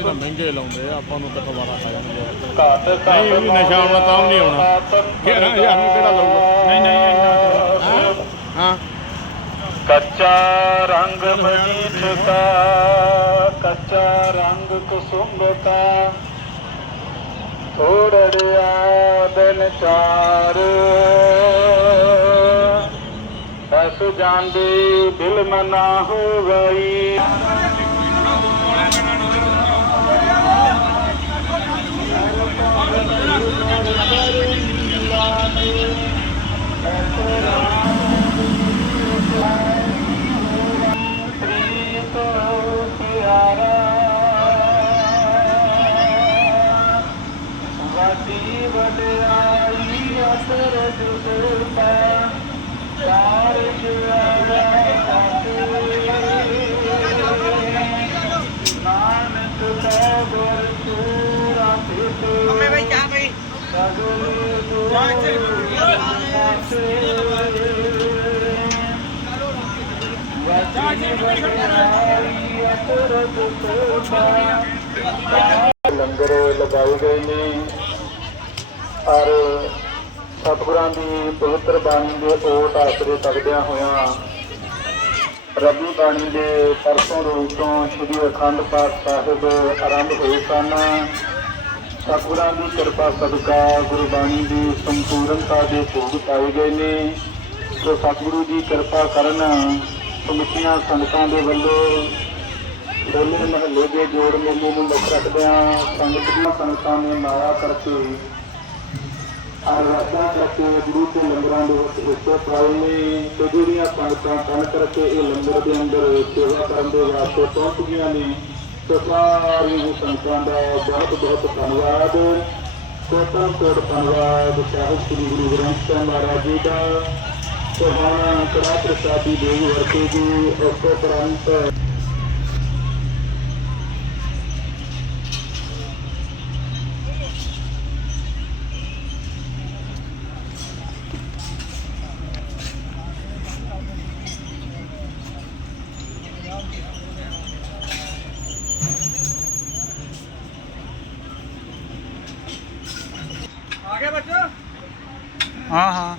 ਇਹ ਤਾਂ ਮਹਿੰਗੇ ਲਾਉਂਦੇ ਆ ਆਪਾਂ ਨੂੰ ਕਿੱਥੋਂ ਵਾਰਾ ਖਾ ਜਾਣਗੇ ਘਾਟ ਨਹੀਂ ਇਹ ਵੀ ਨਸ਼ਾ ਆਉਣਾ ਤਾਂ ਵੀ ਨਹੀਂ ਆਉਣਾ। 11000 ਨੂੰ ਕਿਹੜਾ ਲਊਗਾ ਨਹੀਂ ਨਹੀਂ ਇੰਨਾ ਹਾਂ। ਕੱਚਾ ਰੰਗ ਕਾ ਕੱਚਾ ਰੰਗ ਕੁਸੁਮ ਕਾ ਥੋੜੜਿਆ ਦਿਨ ਚਾਰ। ਐਸ ਜਾਂਦੀ ਦਿਲ ਮਨਾ ਹੋ ਗਈ। ਲੰਗਰ ਲਗਾਏ ਗਏ ਨੇ ਔਰ ਸਤਿਗੁਰਾਂ ਦੀ ਪਵਿੱਤਰ ਬਾਣੀ ਦੇ ਓਟ ਆਸਰੇ ਤੱਕਦਿਆਂ ਹੋਇਆਂ ਰੱਬੀ ਬਾਣੀ ਦੇ ਪਰਸੋਂ ਰੋਜ਼ ਤੋਂ ਸ੍ਰੀ ਅਖੰਡ ਪਾਠ ਸਾਹਿਬ ਆਰੰਭ ਹੋਏ ਸਨ। ਸਤਿਗੁਰਾਂ ਦੀ ਕਿਰਪਾ ਸਦਕਾ ਗੁਰਬਾਣੀ ਦੀ ਸੰਪੂਰਨਤਾ ਦੇ ਭੋਗ ਪਾਏ ਗਏ ਨੇ। ਸੋ ਸਤਿਗੁਰੂ ਦੀ ਕਿਰਪਾ ਕਰਨ ਸਮੁੱਚੀਆਂ ਸੰਗਤਾਂ ਦੇ ਵੱਲੋਂ ਦੋਨੇ ਮਹੱਲੇ ਦੇ ਜੋੜ ਮੇਲੇ ਨੂੰ ਮੁੱਖ ਰੱਖਦਿਆਂ ਸੰਗਤ ਦੀਆਂ ਸੰਗਤਾਂ ਨੇ ਮਾਇਆ ਕਰਕੇ ਆਰਾਧਨਾ ਕਰਕੇ ਗੁਰੂ ਦੇ ਲੰਗਰਾਂ ਦੇ ਵਿੱਚ ਹਿੱਸੇ ਪਾਏ ਨੇ ਤੇ ਜਿਹੜੀਆਂ ਸੰਗਤਾਂ ਤਨ ਕਰਕੇ ਇਹ ਲੰਗਰ ਦੇ ਅੰਦਰ ਸੇਵਾ ਕਰਨ ਦੇ ਵਾਸਤੇ ਪਹੁੰਚ ਗਈਆਂ ਨੇ ਸੋ ਸਾਰੀ ਸੰਗਤਾਂ ਦਾ ਬਹੁਤ ਬਹੁਤ ਧੰਨਵਾਦ। ਕੋਟਾਂ ਕੋਟ ਧੰਨਵਾਦ, ਸਾਹਿਬ ਸ੍ਰੀ ਗੁਰੂ ਗ੍ਰੰਥ ਸਾਹਿਬ ਮਹਾਰਾਜ ਜੀ ਦਾ। ਸੋ ਹੁਣ ਪ੍ਰਸਾਦੀ ਦੇਵ ਵਰਤੇ ਜੀ ਉਸ ਤੋਂ ਹਾਂ ਹਾਂ।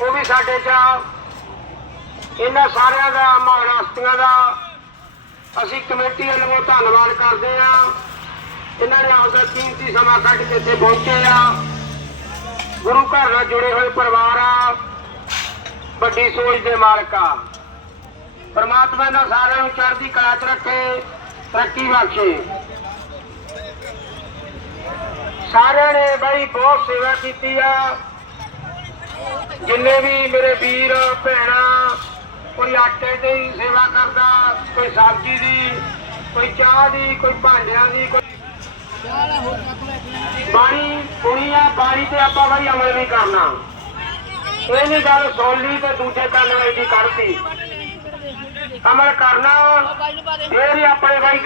ਉਹ ਵੀ ਸਾਡੇ ਚ ਇਹਨਾਂ ਸਾਰਿਆਂ ਦਾ ਮਾਣ ਦਾ ਅਸੀਂ ਕਮੇਟੀ ਵੱਲੋਂ ਧੰਨਵਾਦ ਕਰਦੇ ਆ ਇਹਨਾਂ ਨੇ ਆਪਦਾ ਕੀਮਤੀ ਸਮਾਂ ਕੱਢ ਕੇ ਇੱਥੇ ਪਹੁੰਚੇ ਆ। ਗੁਰੂ ਘਰ ਨਾਲ ਜੁੜੇ ਹੋਏ ਪਰਿਵਾਰ ਆ। ਵੱਡੀ ਸੋਚ ਦੇ ਮਾਲਕ ਆ। ਪਰਮਾਤਮਾ ਇਹਨਾਂ ਸਾਰਿਆਂ ਨੂੰ ਚੜ੍ਹਦੀ ਕਲਾ 'ਚ ਰੱਖੇ, ਤਰੱਕੀ ਬਖਸ਼ੇ। ਸਾਰਿਆਂ ਨੇ ਬਾਈ ਬਹੁਤ ਸੇਵਾ ਕੀਤੀ ਆ। ਜਿੰਨੇ ਵੀ ਮੇਰੇ ਵੀਰ, ਭੈਣਾਂ ਕੋਈ ਆਟੇ ਦੀ ਸੇਵਾ ਕਰਦਾ, ਕੋਈ ਸਬਜ਼ੀ ਦੀ, ਕੋਈ ਚਾਹ ਦੀ, ਕੋਈ ਭਾਂਡਿਆਂ ਦੀ, ਕੋਈ ਬਾਣੀ ਸੁਣੀ ਆ, ਬਾਣੀ ਤੇ ਆਪਾਂ ਬਈ ਅਮਲ ਨਹੀਂ ਕਰਨਾ। ਇਹ ਨਹੀਂ ਗੱਲ ਸੁਣ ਲਈ ਤੇ ਦੂਜੇ ਕੰਨ ਵਿੱਚ ਦੀ ਅਮਲ ਕਰਨਾ, ਫੇਰ ਹੀ ਆਪਣੇ ਬਾਈ